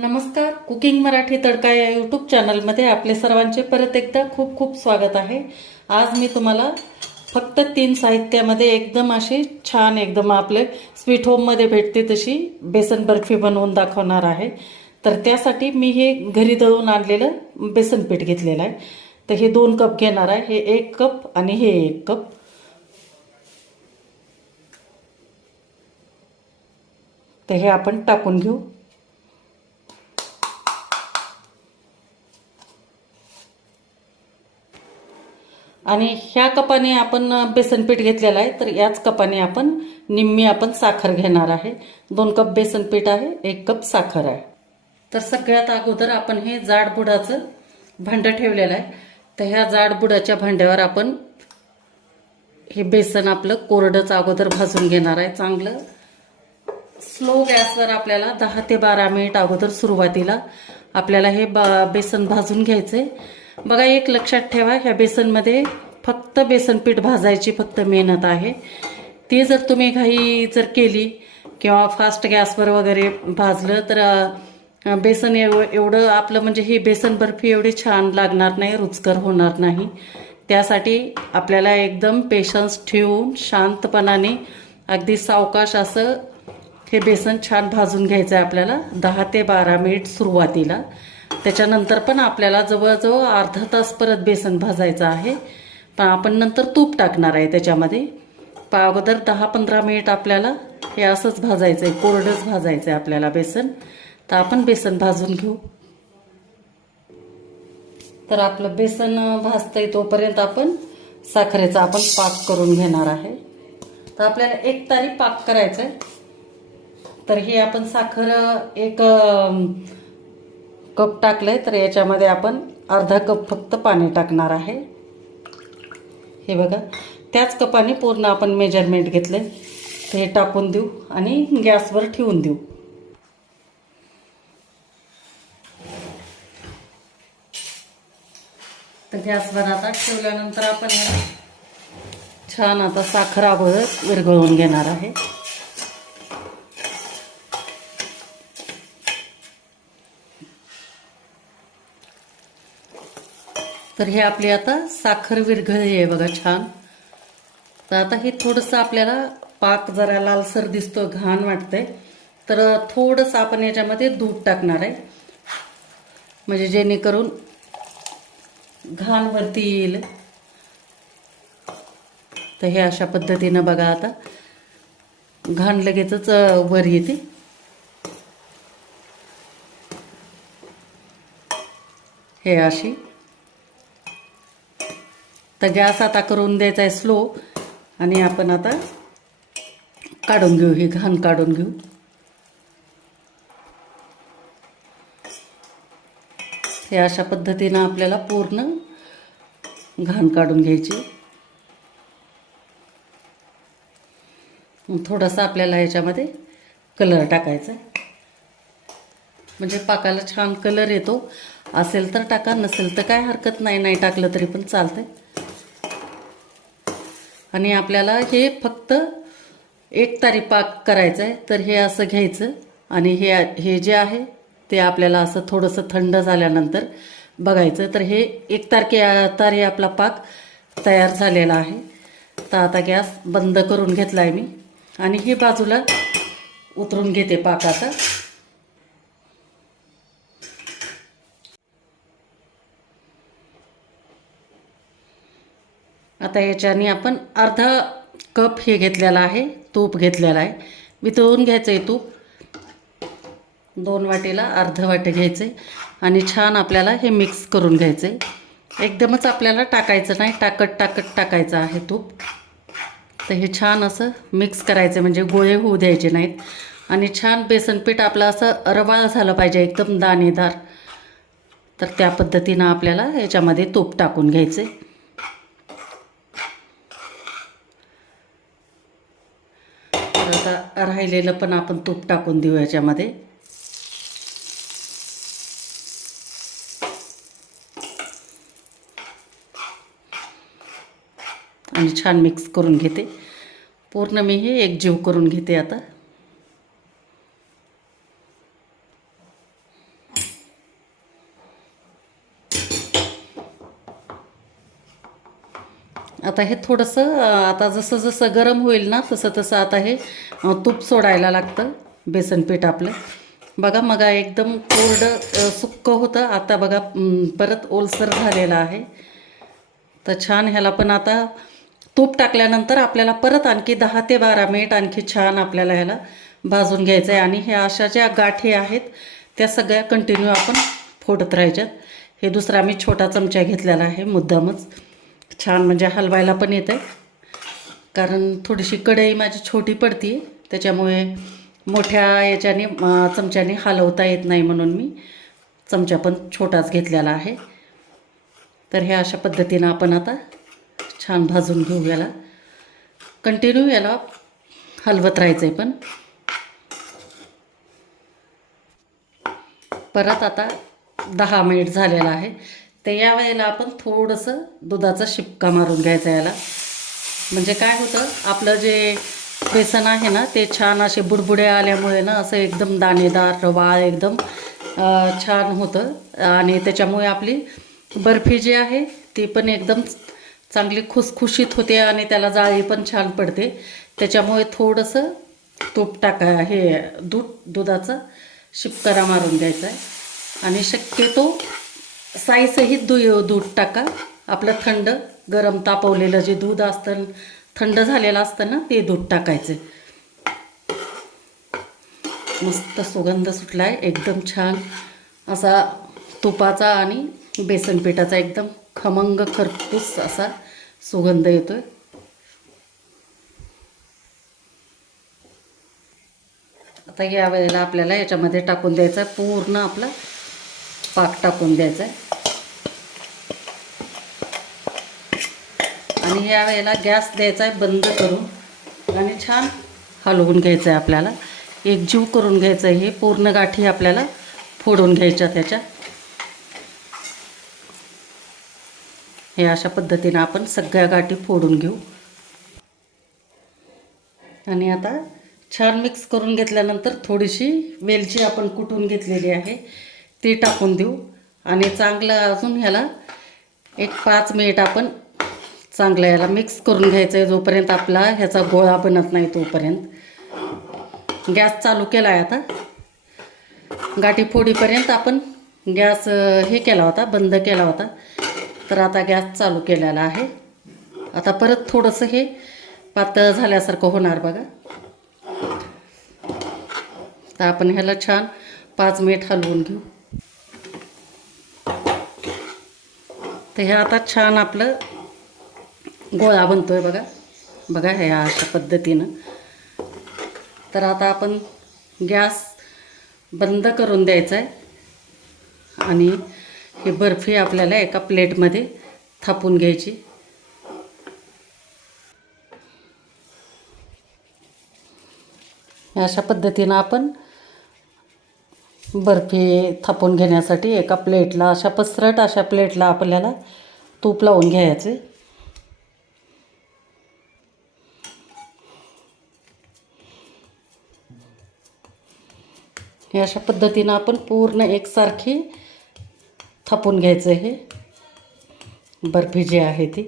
नमस्कार. कुकिंग मराठी तडका या यूट्यूब चॅनलमध्ये आपले सर्वांचे परत एकदा खूप खूप स्वागत आहे. आज मी तुम्हाला फक्त तीन साहित्यामध्ये एकदम अशी छान एकदम आपले स्वीट होममध्ये भेटते तशी बेसन बर्फी बनवून दाखवणार आहे. तर त्यासाठी मी हे घरी दळून आणलेलं बेसन पीठ घेतलेलं आहे. तर हे दोन कप घेणार आहे. हे एक कप आणि हे एक कप. तर हे आपण टाकून घेऊ. आणि ह्या कपाने आपण बेसन पीठ घेतलेलं आहे तर याच कपाने आपण निम्मी आपण साखर घेणार आहे. दोन कप बेसन पीठ आहे एक कप साखर आहे. तर सगळ्यात अगोदर आपण हे जाडबुडाचं भांडं ठेवलेलं आहे. तर ह्या जाडबुडाच्या भांड्यावर आपण हे बेसन आपलं कोरडंच अगोदर भाजून घेणार आहे. चांगलं स्लो गॅसवर आपल्याला दहा ते बारा मिनिट अगोदर सुरुवातीला आपल्याला हे बा बेसन भाजून घ्यायचे बघा एक लक्षात ठेवा ह्या बेसनमध्ये फक्त बेसन पीठ भाजायची फक्त मेहनत आहे. ती जर तुम्ही घाई जर केली किंवा फास्ट गॅसवर वगैरे भाजलं तर बेसन एव एवढं आपलं म्हणजे ही बेसन बर्फी एवढी छान लागणार नाही रुचकर होणार नाही. त्यासाठी आपल्याला एकदम पेशन्स ठेवून शांतपणाने अगदी सावकाश असं हे बेसन छान भाजून घ्यायचं आहे आपल्याला. दहा ते बारा मिनिट सुरुवातीला. त्याच्यानंतर पण आपल्याला जवळजवळ अर्धा तास परत बेसन भाजायचं आहे. पण आपण नंतर तूप टाकणार आहे त्याच्यामध्ये. पण अगोदर दहा पंधरा मिनिट आपल्याला हे असंच भाजायचं आहे कोरडंच भाजायचं आहे आपल्याला बेसन. तर आपण बेसन भाजून घेऊ. तर आपलं बेसन भाजतंय तोपर्यंत आपण साखरेचा आपण पाक करून घेणार आहे. तर आपल्याला एक तारी पाक करायचा आहे तर हे आपण साखर एक कप कप आहे तर याच्यामध्ये आपण अर्धा कप फक्त पाणी टाकणार आहे. हे बघा त्याच कपाने पूर्ण आपण मेजरमेंट घेतलं तर हे टाकून देऊ आणि गॅसवर ठेवून देऊ. तर गॅसवर आता ठेवल्यानंतर आपण छान आता साखर अगोदर विरघळून घेणार आहे. तर हे आपली आता साखर विरघळली आहे बघा छान. तर आता हे थोडंसं आपल्याला पाक जरा लालसर दिसतो घाण वाटतंय. तर थोडंसं आपण याच्यामध्ये दूध टाकणार आहे. म्हणजे जेणेकरून घाण वरती येईल. तर हे अशा पद्धतीनं बघा आता. घाण लगेचच वर येते. हे अशी तर गॅस आता करून द्यायचा आहे स्लो. आणि आपण आता काढून घेऊ ही घाण काढून घेऊ. हे अशा पद्धतीनं आपल्याला पूर्ण घाण काढून घ्यायची. थोडासा आपल्याला याच्यामध्ये कलर टाकायचा म्हणजे पाकाला छान कलर येतो. असेल तर टाका नसेल तर काय हरकत नाही नाही टाकलं तरी पण चालतंय. आणि आपल्याला हे फक्त एक तारी पाक करायचं आहे तर हे असं घ्यायचं. आणि हे हे जे आहे ते आपल्याला असं थोडंसं थंड झाल्यानंतर बघायचं. तर हे एक तारखे तारी आपला पाक तयार झालेला आहे. तर आता गॅस बंद करून घेतला आहे मी. आणि हे बाजूला उतरून घेते पाक आता. आता याच्याने आपण अर्धा कप हे घेतलेला आहे तूप घेतलेला आहे. वितळून घ्यायचं आहे तूप. दोन वाटेला अर्ध वाटे घ्यायचं आहे आणि छान आपल्याला हे मिक्स करून घ्यायचं आहे एकदमच आपल्याला टाकायचं नाही टाकत टाकत टाकायचं आहे तूप. तर हे छान असं मिक्स करायचं म्हणजे गोळे होऊ द्यायचे नाहीत. आणि छान बेसनपीठ आपलं असं रवाळ झालं पाहिजे एकदम दाणेदार. तर त्या पद्धतीनं आपल्याला याच्यामध्ये तूप टाकून घ्यायचं आहे तर आता राहिलेलं पण आपण तूप टाकून देऊ याच्यामध्ये. आणि छान मिक्स करून घेते. पूर्ण मी हे एकजीव करून घेते आता. आता हे थोडंसं आता जसं जसं गरम होईल ना तसं तसं आता हे तूप सोडायला लागतं बेसन पीठ आपलं. बघा मगा एकदम कोरडं सुक्कं सुक्क होतं. आता बघा परत ओलसर झालेलं आहे. तर छान ह्याला पण आता तूप टाकल्यानंतर आपल्याला परत आणखी दहा ते बारा मिनिट आणखी छान आपल्याला ह्याला भाजून घ्यायचं आहे. आणि ह्या अशा ज्या गाठी आहेत त्या सगळ्या कंटिन्यू आपण फोडत राहायच्यात. हे दुसरा मी छोटा चमचा घेतलेला आहे मुद्दामच. छान म्हणजे हलवायला पण येतं आहे कारण थोडीशी कढई माझी छोटी पडती त्याच्यामुळे मोठ्या याच्याने चमच्याने हलवता येत नाही म्हणून मी चमचा पण छोटाच घेतलेला आहे. तर ह्या अशा पद्धतीनं आपण आता छान भाजून घेऊ याला. कंटिन्यू याला हलवत राहायचं आहे पण. परत आता दहा मिनिट झालेला आहे. तर या वेळेला आपण थोडंसं दुधाचा शिपका मारून घ्यायचा याला. म्हणजे काय होतं आपलं जे बेसन आहे ना ते छान असे बुडबुडे आल्यामुळे ना असं एकदम दाणेदार रवाळ एकदम छान होतं. आणि त्याच्यामुळे आपली बर्फी जी आहे ती पण एकदम चांगली खुसखुशीत होते आणि त्याला जाळी पण छान पडते. त्याच्यामुळे थोडंसं तूप टाका हे दूध दुधाचा शिपकारा मारून घ्यायचा आहे. आणि शक्यतो साईसहित दु दूध टाका. आपलं थंड गरम तापवलेलं जे दूध असतं थंड झालेलं असतं ना ते दूध टाकायचं. मस्त सुगंध सुटला आहे एकदम छान. असा तुपाचा आणि बेसन पिठाचा एकदम खमंग खरपूस असा सुगंध येतो आहे आता या वेळेला आपल्याला याच्यामध्ये टाकून द्यायचा आहे पूर्ण आपला पाक टाकून द्यायचा आहे आणि या वेळेला गॅस द्यायचा आहे बंद करून. आणि छान हलवून घ्यायचं आहे आपल्याला. एकजीव करून घ्यायचं आहे हे. पूर्ण गाठी आपल्याला फोडून घ्यायच्या त्याच्या. हे अशा पद्धतीनं आपण सगळ्या गाठी फोडून घेऊ. आणि आता छान मिक्स करून घेतल्यानंतर थोडीशी वेलची आपण कुटून घेतलेली आहे. ती टाकून देऊ. आणि चांगलं अजून ह्याला एक पाच मिनिट आपण चांगलं याला मिक्स करून घ्यायचं आहे जोपर्यंत आपला ह्याचा गोळा बनत नाही तोपर्यंत. गॅस चालू केला आहे आता. गाठी फोडीपर्यंत आपण गॅस हे केला होता बंद केला होता. तर आता गॅस चालू केलेला आहे. आता परत थोडंसं हे पातळ झाल्यासारखं होणार बघा. तर आपण ह्याला छान पाच मिनिट हलवून घेऊ. तर हे आता छान आपलं गोळा बनतो आहे बघा. बघा ह्या अशा पद्धतीनं. तर आता आपण गॅस बंद करून द्यायचा आहे आणि ही बर्फी आपल्याला एका प्लेटमध्ये थापून घ्यायची. अशा पद्धतीनं आपण बर्फी थापून घेण्यासाठी एका प्लेटला अशा पसरट अशा प्लेटला आपल्याला तूप लावून घ्यायचे. हे अशा पद्धतीनं आपण पूर्ण एकसारखी थापून घ्यायचं हे बर्फी जी आहे ती.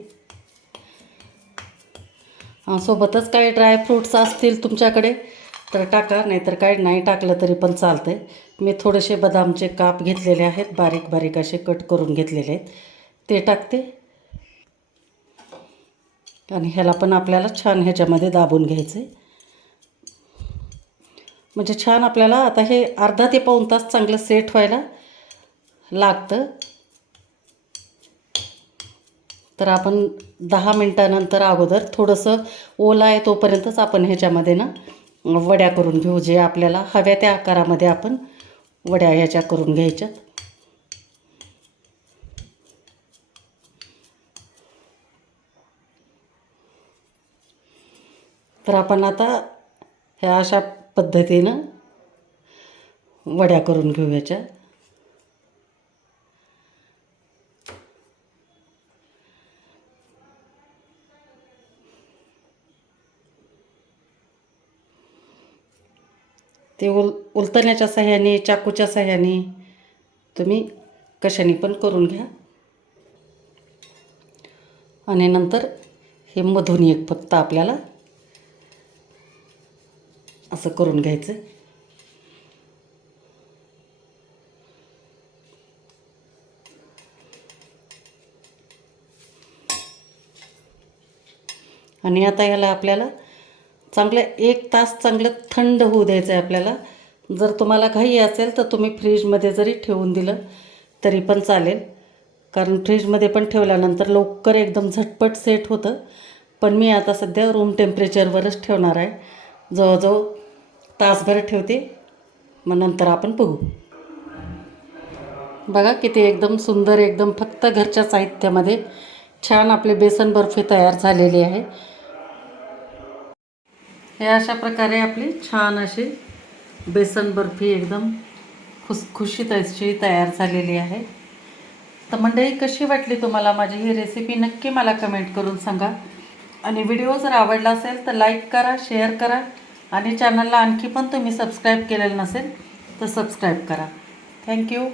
सोबतच काही ड्रायफ्रूट्स असतील तुमच्याकडे तर टाका नाहीतर काय नाही टाकलं तरी पण चालतंय. मी थोडेसे बदामचे काप घेतलेले आहेत बारीक बारीक असे कट करून घेतलेले आहेत. ते टाकते. आणि ह्याला पण आपल्याला छान ह्याच्यामध्ये दाबून घ्यायचं आहे म्हणजे छान आपल्याला आता हे अर्धा ते पाऊण तास चांगलं सेट व्हायला लागतं. तर आपण दहा मिनटानंतर अगोदर थोडंसं ओला आहे तोपर्यंतच आपण ह्याच्यामध्ये ना वड्या करून घेऊ जे आपल्याला हव्या त्या आकारामध्ये आपण वड्या ह्याच्या करून घ्यायच्यात. तर आपण आता ह्या अशा पद्धतीनं वड्या करून घेऊ याच्या ते उल उलतण्याच्या सहाय्याने चाकूच्या सहाय्याने तुम्ही कशाने पण करून घ्या. आणि नंतर हे मधून एक फक्त आपल्याला असं करून घ्यायचं. आणि आता याला आपल्याला चांगलं एक तास चांगलं थंड होऊ द्यायचं आहे आपल्याला. जर तुम्हाला घाई असेल तर तुम्ही फ्रीजमध्ये जरी ठेवून दिलं तरी पण चालेल. कारण फ्रीजमध्ये पण ठेवल्यानंतर लवकर एकदम झटपट सेट होतं. पण मी आता सध्या रूम टेम्परेचरवरच ठेवणार आहे. जवळजवळ तासभर ठेवते. मग नंतर आपण बघू. बघा किती एकदम सुंदर एकदम फक्त घरच्या साहित्यामध्ये छान आपले बेसन बर्फी तयार झालेली आहे. हे अशा प्रकारे आपली छान अशी बेसन बर्फी एकदम खुसखुशीत अशी तयार झालेली आहे. तर मंडळी कशी वाटली तुम्हाला माझी ही रेसिपी नक्की मला कमेंट करून सांगा. आणि व्हिडिओ जर आवडला असेल तर लाईक करा शेअर करा. आणि चॅनलला आणखी पण तुम्ही सबस्क्राईब केलेलं नसेल तर सबस्क्राईब करा. थँक्यू